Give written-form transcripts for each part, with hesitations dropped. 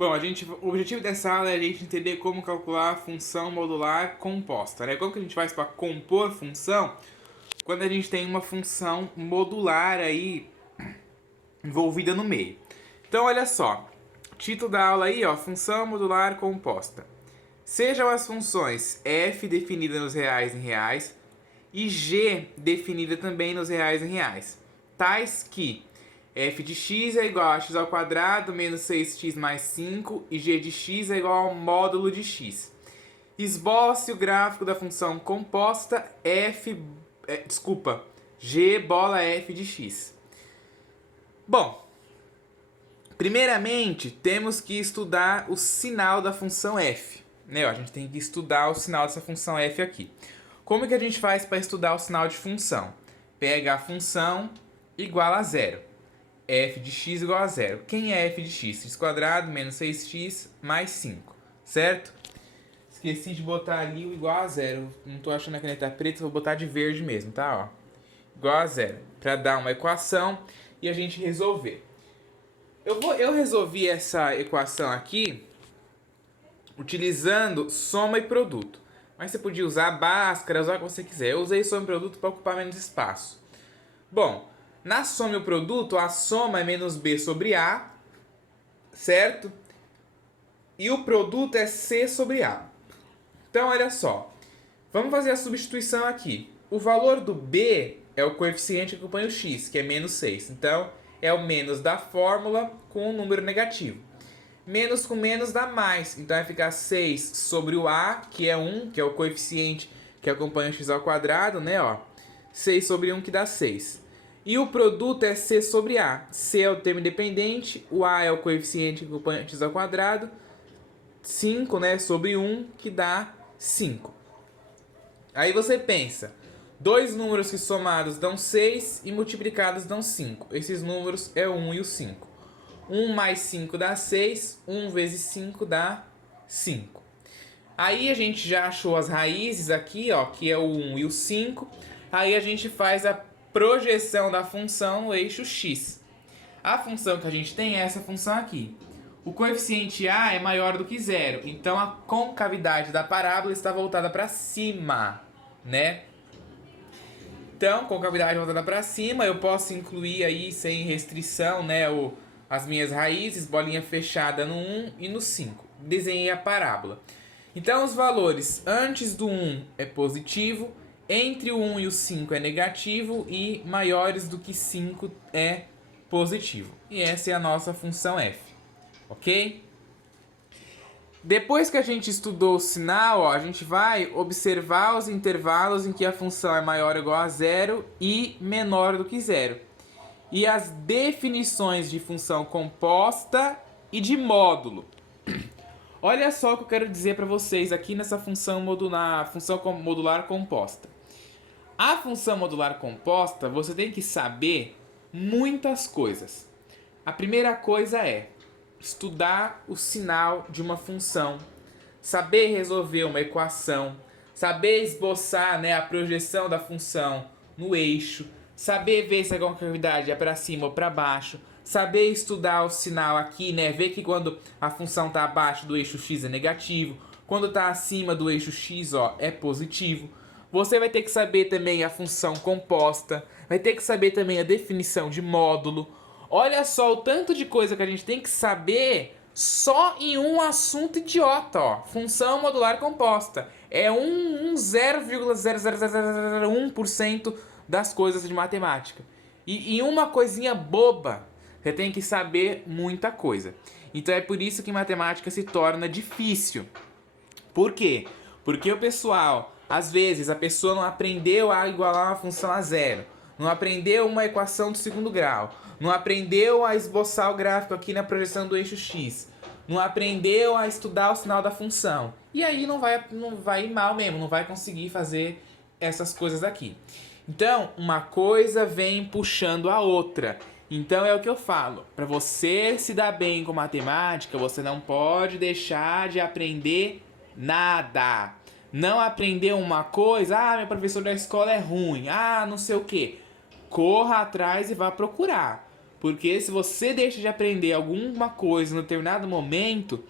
Bom, o objetivo dessa aula é a gente entender como calcular a função modular composta, né? Como que a gente faz para compor função quando a gente tem uma função modular aí envolvida no meio. Então, olha só, título da aula aí, ó, função modular composta. Sejam as funções f definida nos reais em reais e g definida também nos reais em reais, tais que f de x é igual a x ao quadrado menos 6x mais 5 e g de x é igual ao módulo de x. Esboce o gráfico da função composta g bola f de x. Bom, primeiramente temos que estudar o sinal da função f. Né? A gente tem que estudar o sinal dessa função f aqui. Como que a gente faz para estudar o sinal de função? Pega a função igual a zero. F de x igual a zero. Quem é f de x? X quadrado menos 6x mais 5, certo? Esqueci de botar ali o igual a zero. Não tô achando a caneta preta, vou botar de verde mesmo, tá? Ó. Igual a zero. Para dar uma equação e a gente resolver. Eu resolvi essa equação aqui utilizando soma e produto. Mas você podia usar Bhaskara, usar o que você quiser. Eu usei soma e produto para ocupar menos espaço. Bom, na soma e o produto, a soma é menos b sobre a, certo? E o produto é c sobre a. Então, olha só. Vamos fazer a substituição aqui. O valor do b é o coeficiente que acompanha o x, que é menos 6. Então, é o menos da fórmula com um número negativo. Menos com menos dá mais. Então, vai ficar 6 sobre o a, que é 1, que é o coeficiente que acompanha o x ao quadrado, né? Ó. 6 sobre 1, que dá 6. E o produto é c sobre a. C é o termo independente, o a é o coeficiente que acompanha x ao quadrado. 5, né, sobre 1, que dá 5. Aí você pensa, dois números que somados dão 6 e multiplicados dão 5. Esses números é o 1 e o 5. 1 mais 5 dá 6, 1 vezes 5 dá 5. Aí a gente já achou as raízes aqui, ó, que é o 1 e o 5. Aí a gente faz a projeção da função no eixo x. A função que a gente tem é essa função aqui. O coeficiente a é maior do que zero, então a concavidade da parábola está voltada para cima, né? Então, concavidade voltada para cima, eu posso incluir aí sem restrição, né, as minhas raízes, bolinha fechada no 1 e no 5. Desenhei a parábola. Então, os valores antes do 1 é positivo, entre o 1 e o 5 é negativo e maiores do que 5 é positivo. E essa é a nossa função f. Ok? Depois que a gente estudou o sinal, ó, a gente vai observar os intervalos em que a função é maior ou igual a zero e menor do que zero. E as definições de função composta e de módulo. Olha só o que eu quero dizer para vocês aqui nessa função modular composta. A função modular composta, você tem que saber muitas coisas. A primeira coisa é estudar o sinal de uma função, saber resolver uma equação, saber esboçar, né, a projeção da função no eixo, saber ver se a concavidade é para cima ou para baixo, saber estudar o sinal aqui, né, ver que quando a função está abaixo do eixo x é negativo, quando está acima do eixo x, ó, é positivo. Você vai ter que saber também a função composta, vai ter que saber também a definição de módulo. Olha só o tanto de coisa que a gente tem que saber só em um assunto idiota, ó. Função modular composta. É 0,00001% das coisas de matemática. E uma coisinha boba, você tem que saber muita coisa. Então é por isso que matemática se torna difícil. Por quê? Porque o pessoal, às vezes, a pessoa não aprendeu a igualar uma função a zero. Não aprendeu uma equação do segundo grau. Não aprendeu a esboçar o gráfico aqui na projeção do eixo x. Não aprendeu a estudar o sinal da função. E aí não vai ir mal mesmo, não vai conseguir fazer essas coisas aqui. Então, uma coisa vem puxando a outra. Então é o que eu falo. Para você se dar bem com matemática, você não pode deixar de aprender nada. Não aprender uma coisa, meu professor da escola é ruim, não sei o que. Corra atrás e vá procurar. Porque se você deixa de aprender alguma coisa em um determinado momento,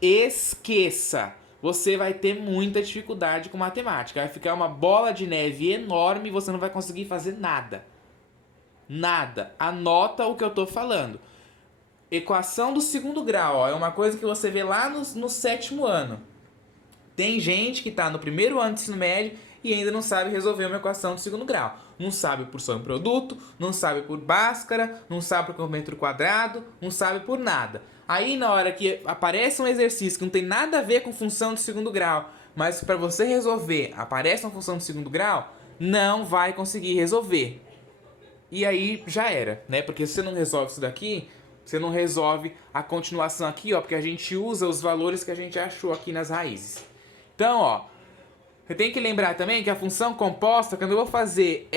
esqueça. Você vai ter muita dificuldade com matemática. Vai ficar uma bola de neve enorme e você não vai conseguir fazer nada. Nada. Anota o que eu tô falando. Equação do segundo grau, ó, é uma coisa que você vê lá no sétimo ano. Tem gente que está no primeiro ano de ensino médio e ainda não sabe resolver uma equação do segundo grau. Não sabe por soma e produto, não sabe por Bhaskara, não sabe por comprimento quadrado, não sabe por nada. Aí na hora que aparece um exercício que não tem nada a ver com função do segundo grau, mas para você resolver aparece uma função do segundo grau, não vai conseguir resolver. E aí já era, né? Porque se você não resolve isso daqui, você não resolve a continuação aqui, ó, porque a gente usa os valores que a gente achou aqui nas raízes. Então, ó, você tem que lembrar também que a função composta, quando eu vou fazer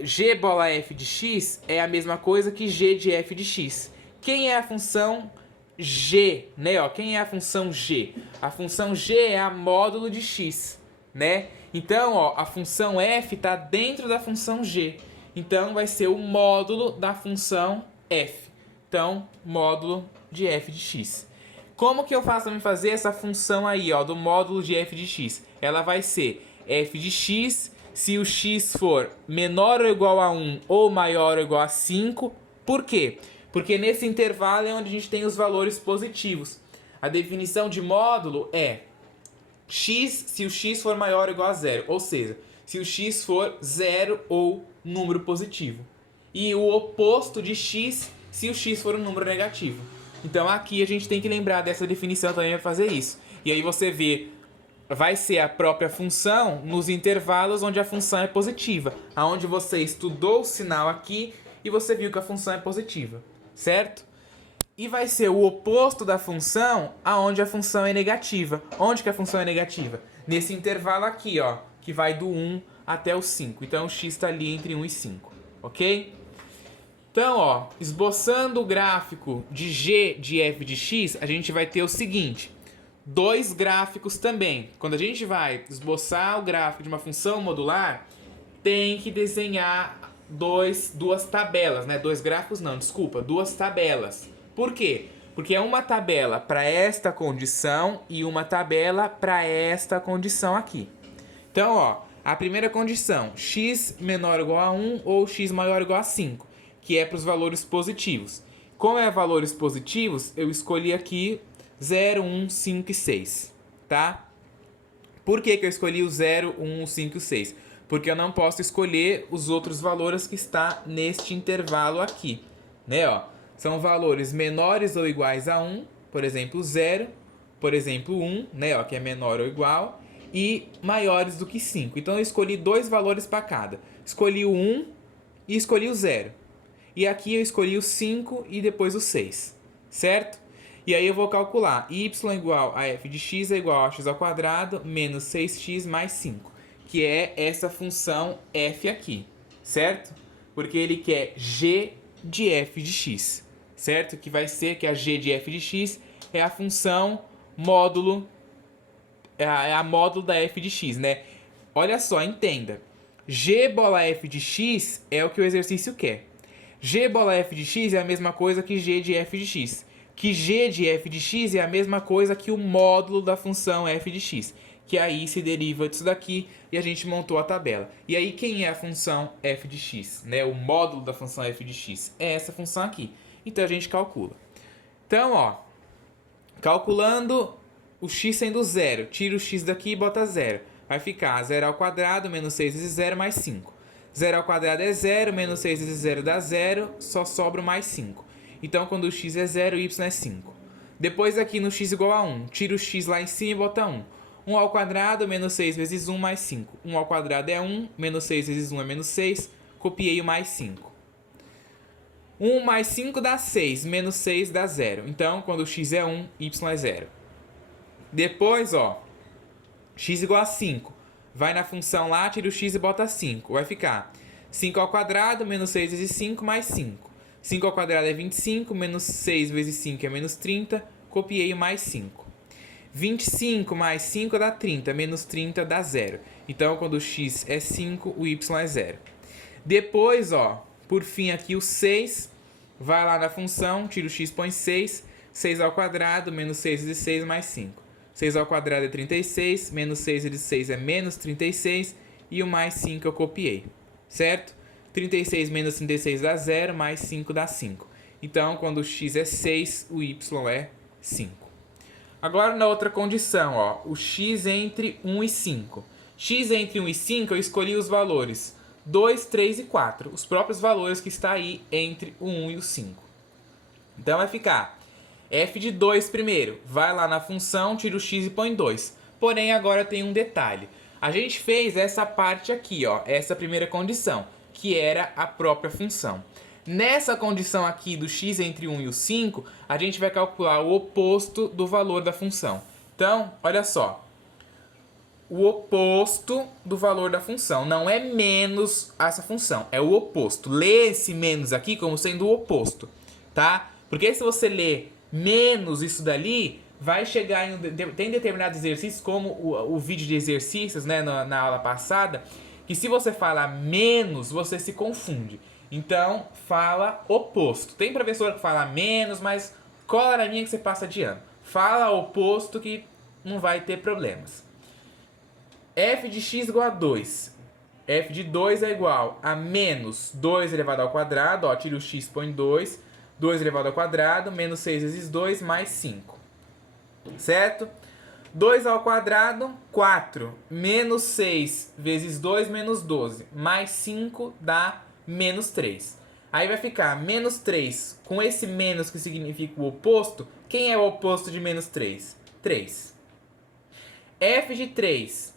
g bola f de x, é a mesma coisa que g de f de x. Quem é a função g, né? Ó, quem é a função g? A função g é a módulo de x, né? Então, ó, a função f está dentro da função g. Então, vai ser o módulo da função f. Então, módulo de f de x. Como que eu faço para fazer essa função aí, ó, do módulo de f de x? Ela vai ser f de x se o x for menor ou igual a 1 ou maior ou igual a 5. Por quê? Porque nesse intervalo é onde a gente tem os valores positivos. A definição de módulo é x se o x for maior ou igual a 0. Ou seja, se o x for 0 ou número positivo. E o oposto de x se o x for um número negativo. Então aqui a gente tem que lembrar dessa definição também para fazer isso. E aí você vê, vai ser a própria função nos intervalos onde a função é positiva. Aonde você estudou o sinal aqui e você viu que a função é positiva, certo? E vai ser o oposto da função aonde a função é negativa. Onde que a função é negativa? Nesse intervalo aqui, ó, que vai do 1 até o 5. Então o x está ali entre 1 e 5, ok? Então, ó, esboçando o gráfico de g de f de x, a gente vai ter o seguinte, dois gráficos também. Quando a gente vai esboçar o gráfico de uma função modular, tem que desenhar duas tabelas, né? Dois gráficos não, desculpa, duas tabelas. Por quê? Porque é uma tabela para esta condição e uma tabela para esta condição aqui. Então, ó, a primeira condição, x menor ou igual a 1 ou x maior ou igual a 5. Que é para os valores positivos. Como é valores positivos, eu escolhi aqui 0, 1, 5 e 6, tá? Por que eu escolhi o 0, 1, 5 e 6? Porque eu não posso escolher os outros valores que está neste intervalo aqui, né? Ó, são valores menores ou iguais a 1, por exemplo 0, por exemplo 1, né? Ó, que é menor ou igual, e maiores do que 5. Então eu escolhi dois valores para cada. Escolhi o 1 e escolhi o 0. E aqui eu escolhi o 5 e depois o 6, certo? E aí eu vou calcular y igual a f de x é igual a x ao quadrado menos 6x mais 5, que é essa função f aqui, certo? Porque ele quer g de f de x, certo? Que vai ser que a g de f de x é a função módulo, é a módulo da f de x, né? Olha só, entenda. G bola f de x é o que o exercício quer. G bola f de x é a mesma coisa que g de f de x. Que g de f de x é a mesma coisa que o módulo da função f de x. Que aí se deriva disso daqui e a gente montou a tabela. E aí quem é a função f de x? Né? O módulo da função f de x é essa função aqui. Então a gente calcula. Então, ó, calculando o x sendo 0, tira o x daqui e bota 0. Vai ficar 0 ao quadrado menos 6 vezes 0 mais 5. 0 ao quadrado é 0, menos 6 vezes 0 dá 0, só sobra mais 5. Então, quando o x é 0, y é 5. Depois aqui no x igual a 1, tira o x lá em cima e bota 1. 1 ao quadrado, menos 6 vezes 1 mais 5. 1 ao quadrado é 1, menos 6 vezes 1 é menos 6, copiei o mais 5. 1 mais 5 dá 6, menos 6 dá 0. Então, quando o x é 1, y é 0. Depois, ó, x igual a 5. Vai na função lá, tira o x e bota 5. Vai ficar 5 ao quadrado, menos 6 vezes 5, mais 5. 5 ao quadrado é 25, menos 6 vezes 5 é menos 30. Copiei o mais 5. 25 mais 5 dá 30, menos 30 dá 0. Então, quando o x é 5, o y é 0. Depois, ó, por fim aqui o 6. vai lá na função, tira o x, põe 6, 6 ao quadrado, menos 6 vezes 6 mais 5. 6 ao quadrado é 36, menos 6 vezes 6 é menos 36, e o mais 5 eu copiei, certo? 36 menos 36 dá 0, mais 5 dá 5. Então, quando o x é 6, o y é 5. Agora, na outra condição, ó, o x entre 1 e 5. X entre 1 e 5, eu escolhi os valores 2, 3 e 4. Os próprios valores que está aí entre o 1 e o 5. Então, vai ficar f de 2 primeiro. Vai lá na função, tira o x e põe 2. Porém, agora tem um detalhe. A gente fez essa parte aqui, ó, essa primeira condição, que era a própria função. Nessa condição aqui do x entre 1 e o 5, a gente vai calcular o oposto do valor da função. Então, olha só. O oposto do valor da função não é menos essa função, é o oposto. Lê esse menos aqui como sendo o oposto, tá? Porque se você ler menos isso dali, vai chegar em... Tem determinados exercícios, como o vídeo de exercícios, né, na aula passada, que se você fala menos, você se confunde. Então, fala oposto. Tem professor que fala menos, mas cola na linha que você passa de ano. Fala oposto que não vai ter problemas. F de x igual a 2. F de 2 é igual a menos 2 elevado ao quadrado. Ó, tira o x, põe 2. 2 elevado ao quadrado, menos 6 vezes 2, mais 5. Certo? 2 ao quadrado, 4. Menos 6 vezes 2, menos 12. Mais 5 dá menos 3. Aí vai ficar menos 3 com esse menos que significa o oposto. Quem é o oposto de menos 3? 3. F de 3.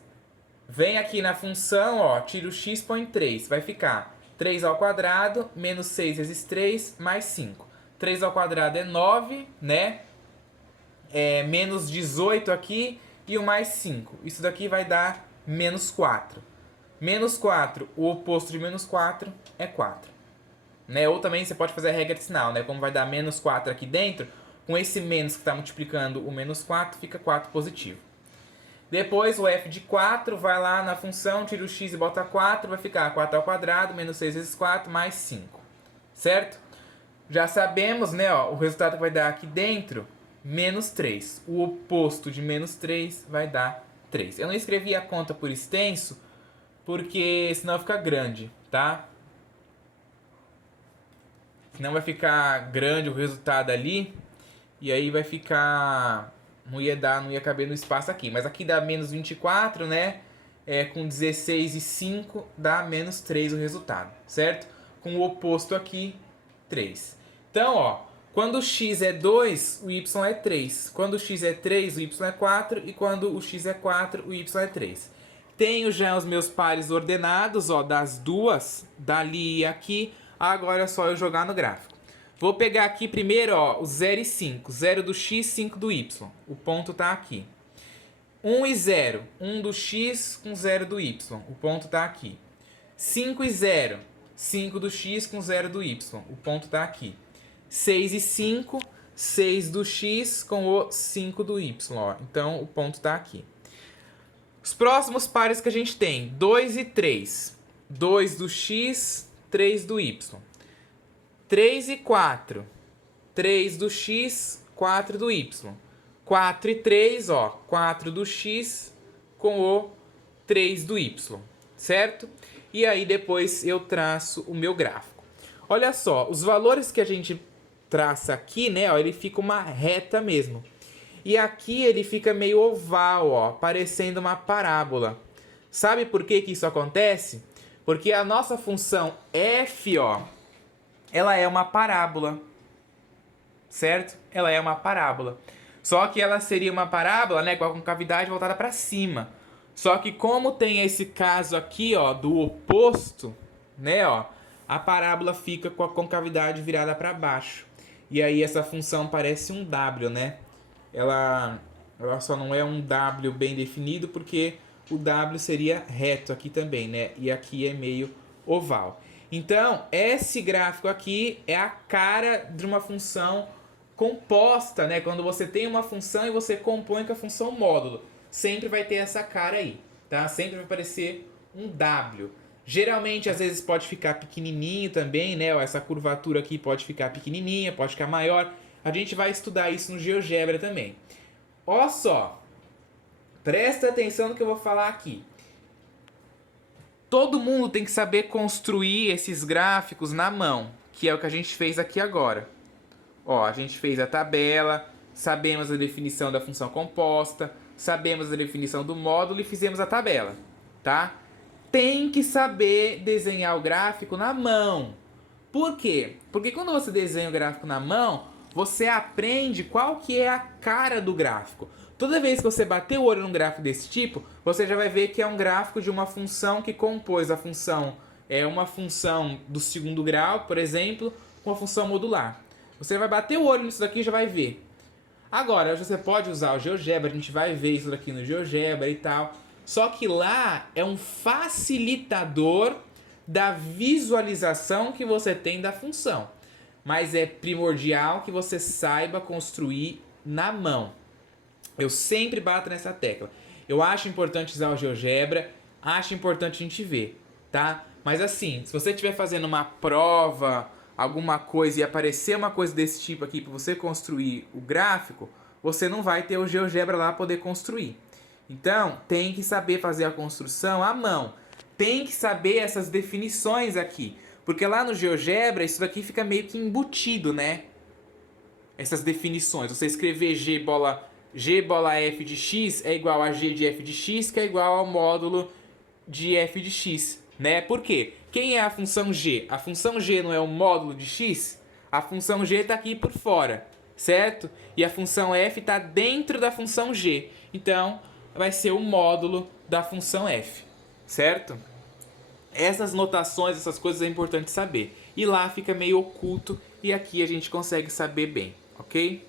Vem aqui na função, ó, tira o x, põe 3. Vai ficar 3 ao quadrado, menos 6 vezes 3, mais 5. 3 ao quadrado é 9, né? É menos 18 aqui e o mais 5. Isso daqui vai dar menos 4. Menos 4, o oposto de menos 4 é 4. Né? Ou também você pode fazer a regra de sinal, né? Como vai dar menos 4 aqui dentro, com esse menos que está multiplicando o menos 4, fica 4 positivo. Depois o f de 4 vai lá na função, tira o x e bota 4, vai ficar 4 ao quadrado, menos 6 vezes 4, mais 5. Certo? Já sabemos, né, ó, o resultado que vai dar aqui dentro, menos 3. O oposto de menos 3 vai dar 3. Eu não escrevi a conta por extenso, porque senão fica grande, tá? Senão vai ficar grande o resultado ali, e aí vai ficar... Não ia caber no espaço aqui. Mas aqui dá menos 24, né? Com 16 e 5 dá menos 3 o resultado, certo? Com o oposto aqui, 3. Então, ó, quando o x é 2, o y é 3. Quando o x é 3, o y é 4. E quando o x é 4, o y é 3. Tenho já os meus pares ordenados, ó, das duas, dali e aqui. Agora é só eu jogar no gráfico. Vou pegar aqui primeiro, ó, o 0 e 5. 0 do x, 5 do y. O ponto está aqui. 1 e 0. 1 do x com 0 do y. O ponto está aqui. 5 e 0. 5 do x com 0 do y. O ponto está aqui. 6 e 5. 6 do x com o 5 do y. Ó. Então, o ponto está aqui. Os próximos pares que a gente tem. 2 e 3. 2 do x, 3 do y. 3 e 4. 3 do x, 4 do y. 4 e 3, ó. 4 do x com o 3 do y. Certo? E aí depois eu traço o meu gráfico. Olha só, os valores que a gente traça aqui, né? Ó, ele fica uma reta mesmo. E aqui ele fica meio oval, ó. Parecendo uma parábola. Sabe por que que isso acontece? Porque a nossa função f, ó, ela é uma parábola, certo? Ela é uma parábola. Só que ela seria uma parábola, né, com a concavidade voltada para cima. Só que como tem esse caso aqui, ó, do oposto, né, ó, a parábola fica com a concavidade virada para baixo. E aí essa função parece um W, né? Ela só não é um W bem definido porque o W seria reto aqui também, né? E aqui é meio oval. Então, esse gráfico aqui é a cara de uma função composta, né? Quando você tem uma função e você compõe com a função módulo. Sempre vai ter essa cara aí, tá? Sempre vai aparecer um W. Geralmente, às vezes pode ficar pequenininho também, né? Ó, essa curvatura aqui pode ficar pequenininha, pode ficar maior. A gente vai estudar isso no GeoGebra também. Ó só, presta atenção no que eu vou falar aqui. Todo mundo tem que saber construir esses gráficos na mão, que é o que a gente fez aqui agora. Ó, a gente fez a tabela, sabemos a definição da função composta, sabemos a definição do módulo e fizemos a tabela, tá? Tem que saber desenhar o gráfico na mão. Por quê? Porque quando você desenha o gráfico na mão, você aprende qual que é a cara do gráfico. Toda vez que você bater o olho num gráfico desse tipo, você já vai ver que é um gráfico de uma função que compôs a função, uma função do segundo grau, por exemplo, com a função modular. Você vai bater o olho nisso daqui e já vai ver. Agora, você pode usar o GeoGebra, a gente vai ver isso daqui no GeoGebra e tal. Só que lá é um facilitador da visualização que você tem da função. Mas é primordial que você saiba construir na mão. Eu sempre bato nessa tecla. Eu acho importante usar o GeoGebra, acho importante a gente ver, tá? Mas assim, se você estiver fazendo uma prova, alguma coisa e aparecer uma coisa desse tipo aqui para você construir o gráfico, você não vai ter o GeoGebra lá para poder construir. Então, tem que saber fazer a construção à mão. Tem que saber essas definições aqui. Porque lá no GeoGebra, isso daqui fica meio que embutido, né? Essas definições. Você escrever G bola f de x é igual a G de f de x, que é igual ao módulo de f de x, né? Por quê? Quem é a função g? A função g não é o módulo de x? A função g está aqui por fora, certo? E a função f está dentro da função g. Então, vai ser o módulo da função f, certo? Essas notações, essas coisas é importante saber. E lá fica meio oculto e aqui a gente consegue saber bem, ok?